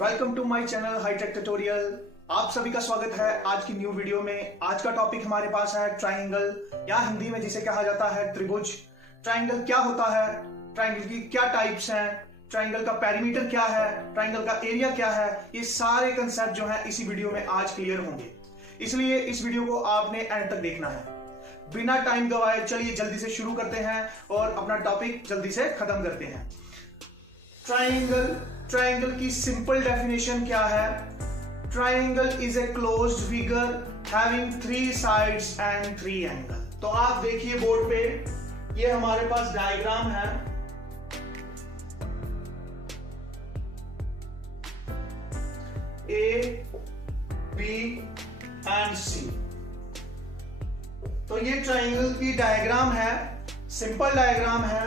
Welcome to my channel hitech tutorial. आप सभी का स्वागत है आज की न्यू वीडियो में। आज का टॉपिक हमारे पास है ट्राइंगल, या हिंदी में जिसे कहा जाता है त्रिभुज। ट्राइंगल क्या होता है, ट्राइंगल की क्या टाइप्स हैं, ट्राइंगल का पेरीमीटर क्या है, ट्राइंगल का एरिया क्या है, ये सारे कंसेप्ट जो है इसी वीडियो में आज क्लियर होंगे। इसलिए इस वीडियो को आपने एंड तक देखना है। बिना टाइम गवाए चलिए जल्दी से शुरू करते हैं और अपना टॉपिक जल्दी से खत्म करते हैं। ट्राइंगल की सिंपल डेफिनेशन क्या है? Triangle is a closed figure having 3 sides and 3 angle. तो आप देखिए बोर्ड पे, ये हमारे पास डायग्राम है। ए, बी एंड सी। तो ये ट्राइंगल की डायग्राम है, सिंपल डायग्राम है।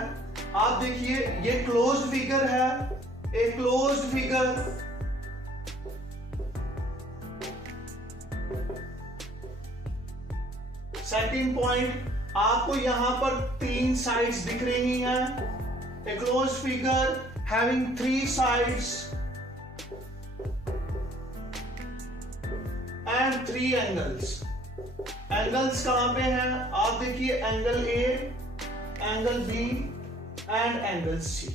आप देखिए ये क्लोज्ड फिगर है, a closed figure second point, आपको यहां पर 3 साइड्स दिख रही हैं। A closed figure having 3 sides and 3 angles. Angles कहां पे हैं? आप देखिए angle A, angle B and angle C.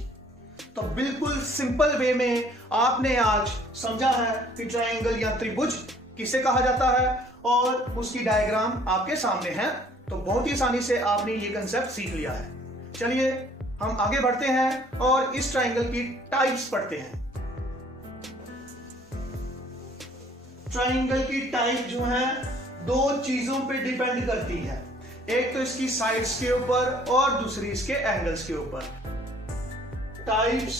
तो बिल्कुल सिंपल वे में आपने आज समझा है कि ट्राइंगल या त्रिभुज किसे कहा जाता है और उसकी डायग्राम आपके सामने है। तो बहुत ही आसानी से आपने ये कंसेप्ट सीख लिया है। चलिए हम आगे बढ़ते हैं और इस ट्राइंगल की टाइप्स पढ़ते हैं। ट्राइंगल की टाइप जो है 2 चीजों पे डिपेंड करती है। एक तो इसकी साइड्स के ऊपर और दूसरी इसके एंगल्स के ऊपर। Types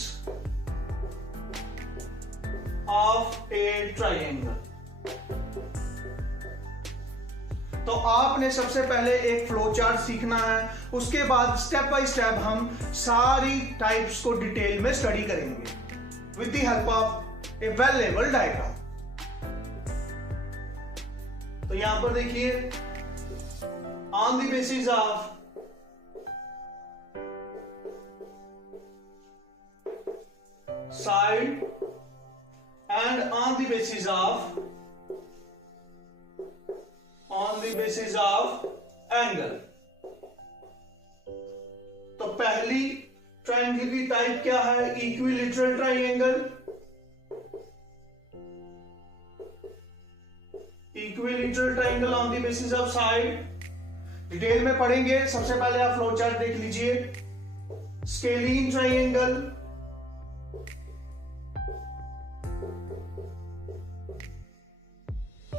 of A triangle. तो आपने सबसे पहले एक फ्लो चार्ट सीखना है, उसके बाद स्टेप बाय स्टेप हम सारी टाइप्स को डिटेल में स्टडी करेंगे with the help of a well labelled diagram. तो यहां पर देखिए, on the basis of side and on the basis of angle। तो पहली ट्राइंगल की टाइप क्या है? Equilateral triangle. Equilateral triangle on the basis of side. Detail में पढ़ेंगे। सबसे पहले आप फ्लो चार्ट देख लीजिए। Scalene triangle,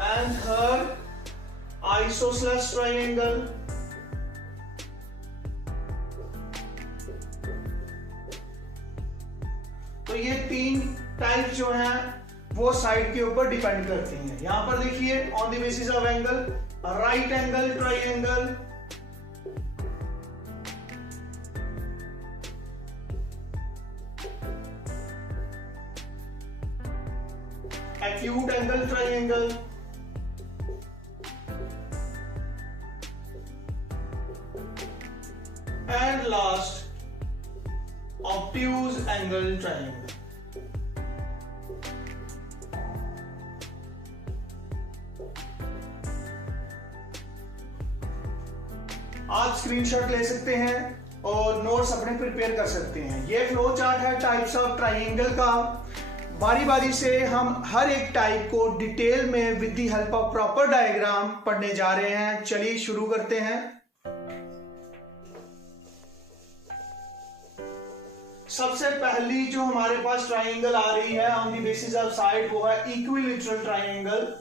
and third isosceles triangle। तो ये 3 टाइप जो हैं वो साइड के ऊपर डिपेंड करती हैं। यहां पर देखिए on the basis of angle, right angle triangle, acute angle triangle, and last obtuse angle triangle। आप स्क्रीनशॉट ले सकते हैं और नोट्स अपने प्रिपेयर कर सकते हैं। ये फ्लो चार्ट है टाइप्स ऑफ ट्राइंगल का। बारी बारी से हम हर एक टाइप को डिटेल में with the help of proper diagram पढ़ने जा रहे हैं। चलिए शुरू करते हैं। सबसे पहली जो हमारे पास ट्राइंगल आ रही है on the basis of side, वो है इक्विलैटरल ट्राइंगल।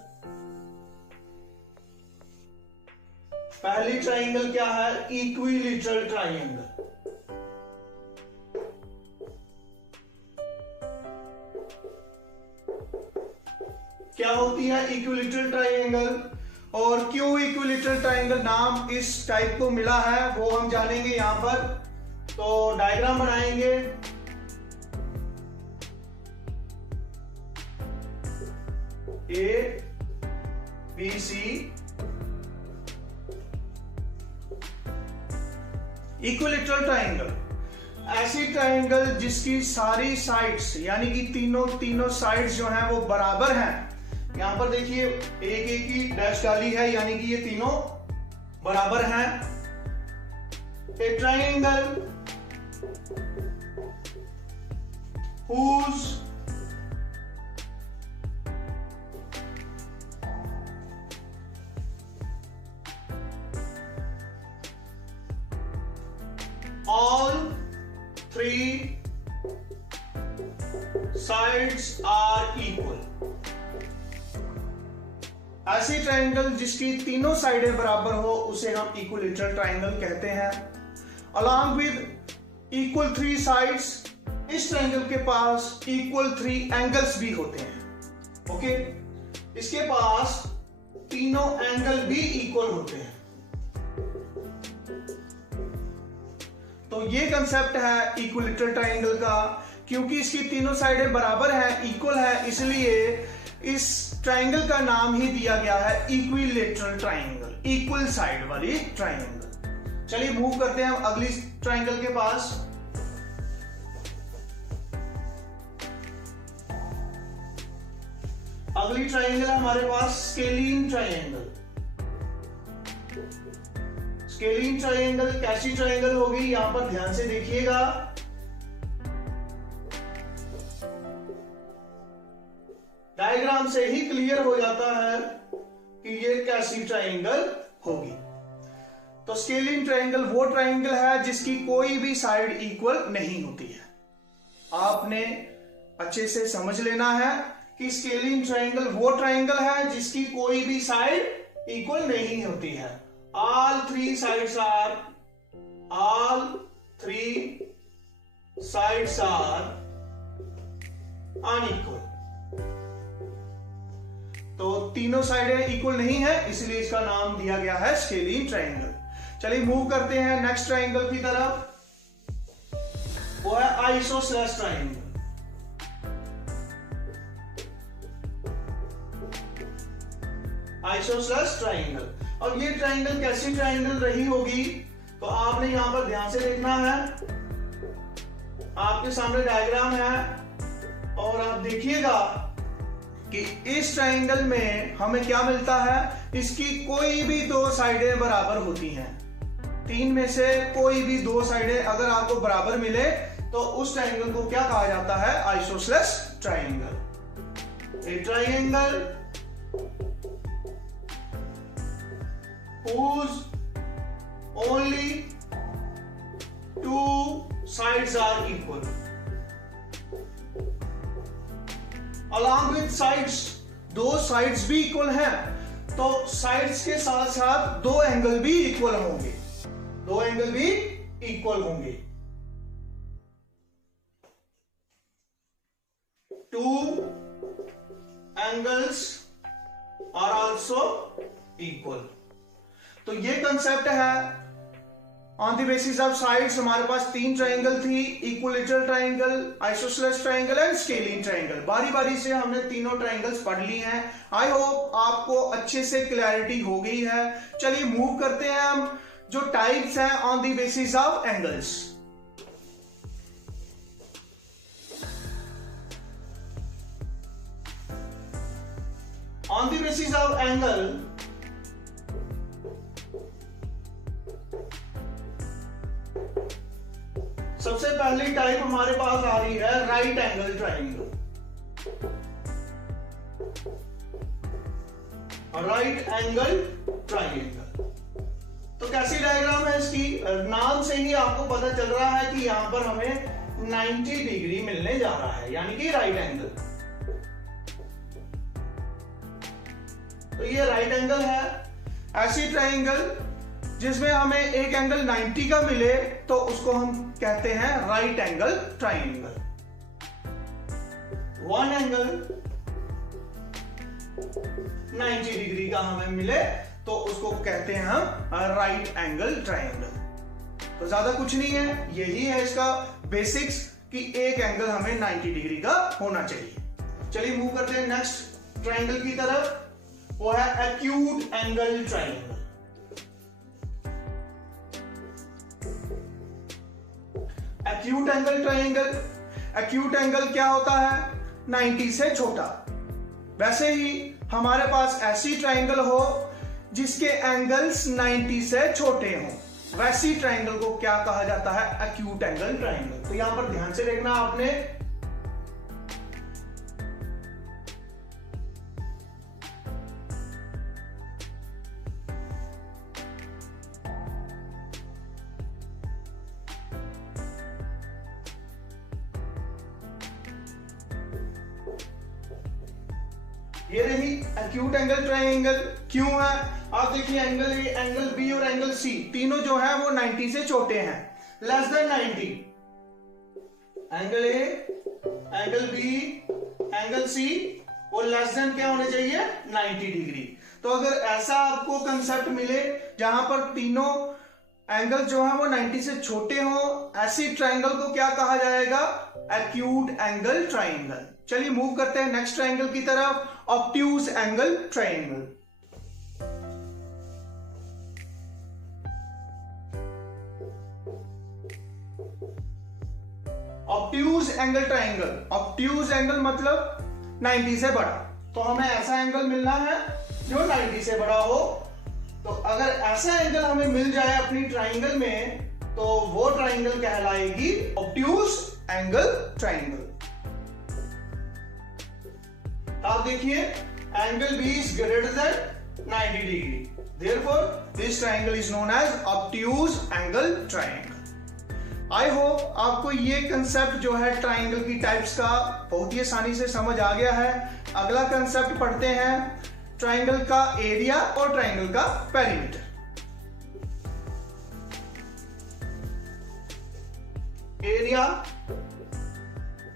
पहली ट्राइंगल क्या है? Equilateral triangle. क्या होती है इक्विलैटरल ट्राइंगल और क्यों इक्विलैटरल ट्राइंगल नाम इस टाइप को मिला है वो हम जानेंगे यहां पर। तो डायग्राम बनाएंगे। A B C equilateral triangle. ऐसी ट्राइंगल जिसकी सारी साइड्स यानी कि तीनों साइड्स जो हैं वो बराबर हैं। यहां पर देखिए एक एक की डैश डाली है यानी कि ये तीनों बराबर हैं। ए triangle whose all three sides are equal। ऐसी ट्राइंगल जिसकी तीनों साइडें बराबर हो उसे हम इक्विलैटरल ट्राइंगल कहते हैं। Along with equal three sides, इस ट्राइंगल के पास इक्वल थ्री एंगल्स भी होते हैं। ओके, इसके पास तीनों एंगल भी इक्वल होते हैं। तो ये कंसेप्ट है इक्विलैटरल ट्राइंगल का। क्योंकि इसकी तीनों साइडें बराबर हैं, इक्वल है, इसलिए इस ट्राइंगल का नाम ही दिया गया है इक्विलैटरल ट्राइंगल, इक्वल साइड वाली ट्राइंगल। चलिए मूव करते हैं हम अगली ट्राइंगल के पास। अगली ट्राइंगल है हमारे पास स्केलीन ट्राइंगल। स्केलीन ट्राइंगल कैसी ट्राइंगल होगी, यहां पर ध्यान से देखिएगा। डायग्राम से ही क्लियर हो जाता है कि ये कैसी ट्राइंगल होगी। तो स्केलीन ट्राइंगल वो ट्राइंगल है जिसकी कोई भी साइड इक्वल नहीं होती है। आपने अच्छे से समझ लेना है कि स्केलीन ट्राइंगल वो ट्राइंगल है जिसकी कोई भी साइड इक्वल नहीं होती है। all three sides are unequal। तो तीनों साइडें इक्वल नहीं है, इसलिए इसका नाम दिया गया है स्केलीन ट्राइंगल। चलिए मूव करते हैं नेक्स्ट ट्राइंगल की तरफ। वो है आइसोसेलेस ट्राइंगल। आइसोसेलेस ट्राइंगल, और ये ट्राइंगल कैसी ट्राइंगल रही होगी, तो आपने यहां पर ध्यान से देखना है। आपके सामने डायग्राम है और आप देखिएगा कि इस ट्राइंगल में हमें क्या मिलता है, इसकी कोई भी दो साइडें बराबर होती हैं। तीन में से कोई भी दो साइडें अगर आपको बराबर मिले तो उस ट्राइंगल को क्या कहा जाता है, isosceles triangle. A triangle whose only two sides are equal। along with sides, दो साइड्स भी इक्वल हैं, तो साइड्स के साथ साथ दो एंगल भी इक्वल होंगे, दो एंगल भी इक्वल होंगे। Two angles are also equal। तो ये कंसेप्ट है। On the basis of sides हमारे पास तीन ट्राइंगल थी, equilateral triangle, isosceles triangle and scalene triangle. बारी बारी से हमने तीनों ट्राइंगल्स पढ़ ली हैं। आई होप आपको अच्छे से क्लैरिटी हो गई है। चलिए मूव करते हैं हम जो टाइप्स हैं on the basis of angles. On the basis of angle सबसे पहली टाइप हमारे पास आ रही है right angle triangle. Right angle triangle, तो कैसी डायग्राम है इसकी, नाम से ही आपको पता चल रहा है कि यहां पर हमें 90 डिग्री मिलने जा रहा है, यानी कि राइट एंगल। तो ये राइट एंगल है। ऐसी ट्राइंगल जिसमें हमें एक एंगल 90 का मिले तो उसको हम कहते हैं right angle triangle. One angle 90 degree का हमें मिले तो उसको कहते हैं हम राइट एंगल ट्राइंगल। तो ज्यादा कुछ नहीं है, यही है इसका बेसिक्स कि एक एंगल हमें 90 डिग्री का होना चाहिए। चलिए मूव करते हैं नेक्स्ट ट्राइंगल की तरफ। वो है acute angle triangle. Acute angle triangle. Acute angle क्या होता है? 90 से छोटा। वैसे ही हमारे पास ऐसी ट्रायंगल हो जिसके एंगल्स 90 से छोटे हों, वैसी ट्रायंगल को क्या कहा जाता है? Acute angle triangle. तो यहां पर ध्यान से देखना आपने, ये रही एक्यूट एंगल ट्रायंगल। क्यों है? आप देखिए एंगल ए, एंगल बी और एंगल सी तीनों जो है वो 90 से छोटे हैं, less than 90। Angle A, angle B, angle C वो लेस देन क्या होने चाहिए? 90 डिग्री। तो अगर ऐसा आपको कंसेप्ट मिले जहां पर तीनों एंगल जो है वो 90 से छोटे हो, ऐसी ट्रायंगल को क्या कहा जाएगा? Acute angle triangle. चलिए मूव करते हैं नेक्स्ट ट्रायंगल की तरफ, obtuse angle triangle. Obtuse angle triangle, obtuse angle मतलब 90 से बड़ा। तो हमें ऐसा एंगल मिलना है जो 90 से बड़ा हो। तो अगर ऐसा एंगल हमें मिल जाए अपनी ट्रायंगल में तो वो ट्रायंगल कहलाएगी ऑब्ट्यूज एंगल ट्रायंगल। आप देखिए angle B is greater than 90 degree, therefore this triangle is known as obtuse angle triangle. I hope आपको ये कंसेप्ट जो है ट्रायंगल की टाइप्स का बहुत ही आसानी से समझ आ गया है। अगला कंसेप्ट पढ़ते हैं, ट्रायंगल का एरिया और ट्रायंगल का perimeter. Area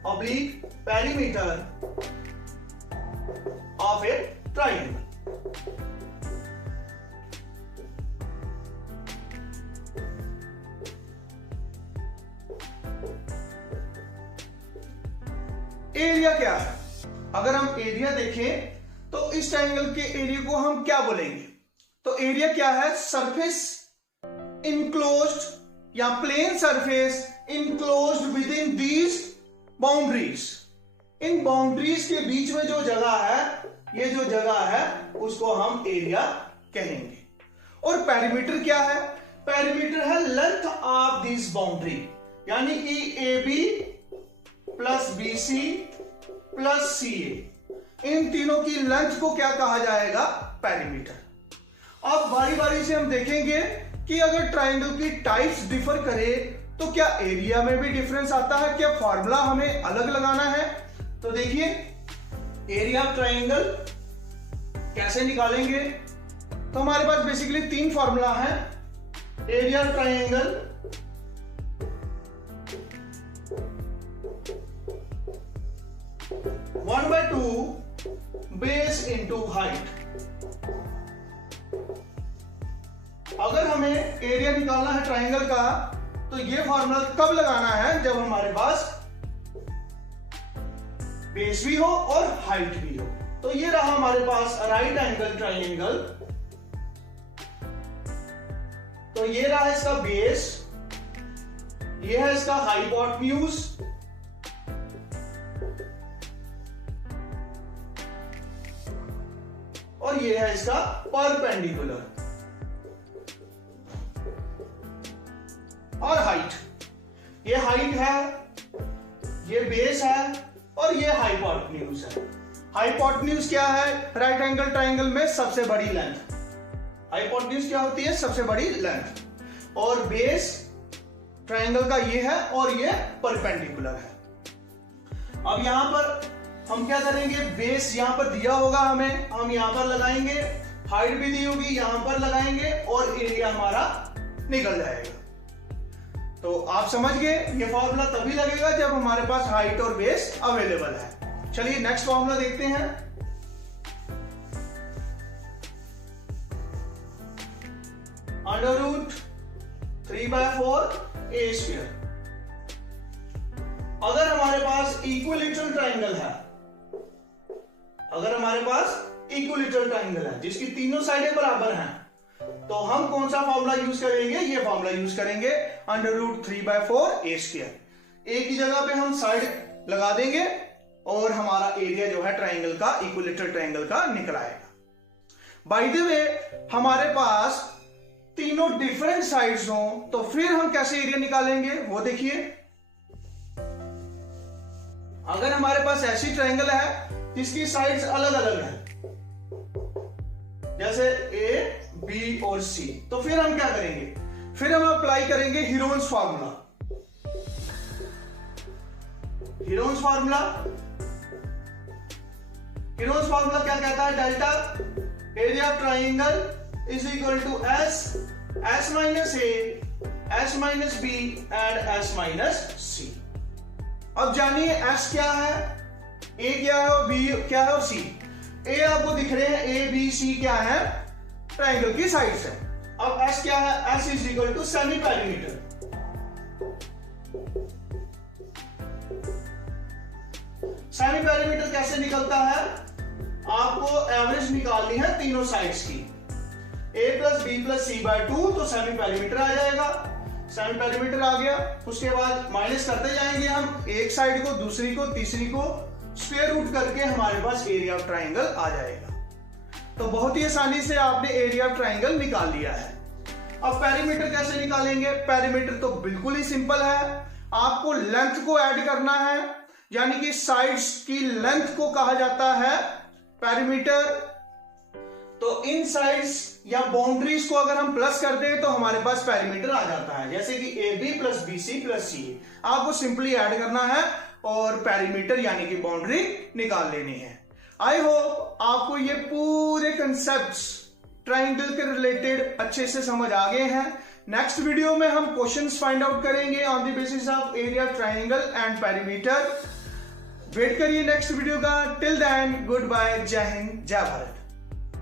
oblique perimeter of a triangle। Area क्या है? अगर हम एरिया देखें तो इस ट्रायंगल के एरिया को हम क्या बोलेंगे? तो एरिया क्या है? सरफेस इनक्लोज्ड या plane surface enclosed within these boundaries. इन बाउंड्रीज के बीच में जो जगह है, ये जो जगह है उसको हम एरिया कहेंगे। और पेरीमीटर क्या है? पेरीमीटर है लेंथ ऑफ दिस बाउंड्री, यानी कि a b plus b c plus c a, इन तीनों की लेंथ को क्या कहा जाएगा? पेरीमीटर। अब बारी बारी से हम देखेंगे कि अगर ट्रायंगल की टाइप्स डिफर करे तो क्या एरिया में भी डिफरेंस आता है? क्या फॉर्मूला हमें अलग लगाना है? तो देखिए एरिया ऑफ ट्रायंगल कैसे निकालेंगे? तो हमारे पास बेसिकली 3 फॉर्मूला है। Area of triangle one by two base into height. अगर हमें एरिया निकालना है ट्रायंगल का तो ये फॉर्मूला कब लगाना है? जब हमारे पास बेस भी हो और हाइट भी हो। तो ये रहा हमारे पास राइट एंगल ट्रायंगल। तो ये रहा इसका बेस, ये है इसका हाइपोटेन्यूज, और ये है इसका परपेंडिकुलर और हाइट। ये हाइट है, ये बेस है और ये हाइपोटेन्यूज है। हाइपोटेन्यूज क्या है? राइट एंगल ट्रायंगल में सबसे बड़ी लेंथ। हाइपोटेन्यूज क्या होती है? सबसे बड़ी लेंथ। और बेस ट्रायंगल का ये है और ये परपेंडिकुलर है। अब यहां पर हम क्या करेंगे? बेस यहां पर दिया होगा हमें, हम यहां पर लगाएंगे, हाइट भी दी होगी यहां पर लगाएंगे और एरिया हमारा निकल जाएगा। तो आप समझ गए, ये फॉर्मूला तभी लगेगा जब हमारे पास हाइट और बेस अवेलेबल है। चलिए नेक्स्ट फॉर्मूला देखते हैं। √3/4 ए स्क्वायर। अगर हमारे पास इक्विलैटरल ट्रायंगल है, अगर हमारे पास इक्विलैटरल ट्रायंगल है जिसकी तीनों साइडें बराबर हैं, तो हम कौन सा फॉर्मूला यूज करेंगे, ये फॉर्मूला यूज करेंगे √3/4 a स्क्वायर। ए की जगह पे हम साइड लगा देंगे और हमारा एरिया जो है ट्राइंगल का, इक्विलेटरल ट्राइंगल का निकल आएगा। बाय द वे हमारे पास तीनों डिफरेंट साइड्स हो तो फिर हम कैसे एरिया निकालेंगे वो देखिए। अगर हमारे पास ऐसी ट्राइंगल है जिसकी साइड्स अलग अलग है, जैसे ए, बी और सी, तो फिर हम क्या करेंगे, फिर हम अप्लाई करेंगे हीरोन्स फार्मूला। हीरोन्स फार्मूला क्या कहता है, delta area of triangle is equal to s minus a, s minus b and s minus c. अब जानिए एस क्या है, ए क्या है और बी क्या है और सी। ए आपको दिख रहे हैं, ए बी सी क्या है, ट्राइंगल की साइड्स है। अब एस क्या है, S is equal to semi perimeter. Semi perimeter कैसे निकलता है, आपको एवरेज निकालनी है तीनों साइड्स की, a plus B plus C by 2, तो सेमी पेरीमीटर आ जाएगा। सेमी पेरीमीटर आ गया, उसके बाद माइनस करते जाएंगे हम, एक साइड को, दूसरी को, तीसरी को, स्क्वायर रूट करके हमारे पास एरिया ऑफ ट्राइंगल आ जाएगा। तो बहुत ही आसानी से आपने एरिया ऑफ ट्राइंगल निकाल लिया है। अब पेरीमीटर कैसे निकालेंगे, पेरीमीटर तो बिल्कुल ही सिंपल है, आपको लेंथ को ऐड करना है, यानी कि साइड्स की लेंथ को कहा जाता है पेरीमीटर। तो इन साइड्स या बाउंड्रीज को अगर हम प्लस कर दें तो हमारे पास पेरीमीटर आ जाता है, जैसे कि a b plus b c plus c. आपको सिंपली ऐड करना है और पेरीमीटर यानी कि बाउंड्री निकाल लेनी है। आई होप आपको ये पूरे कंसेप्ट्स ट्राइंगल के रिलेटेड अच्छे से समझ आ गए हैं। नेक्स्ट वीडियो में हम क्वेश्चंस फाइंड आउट करेंगे on the basis of area triangle and perimeter. Wait करिए नेक्स्ट वीडियो का। टिल देन गुड बाय, जय हिंद, जय भारत।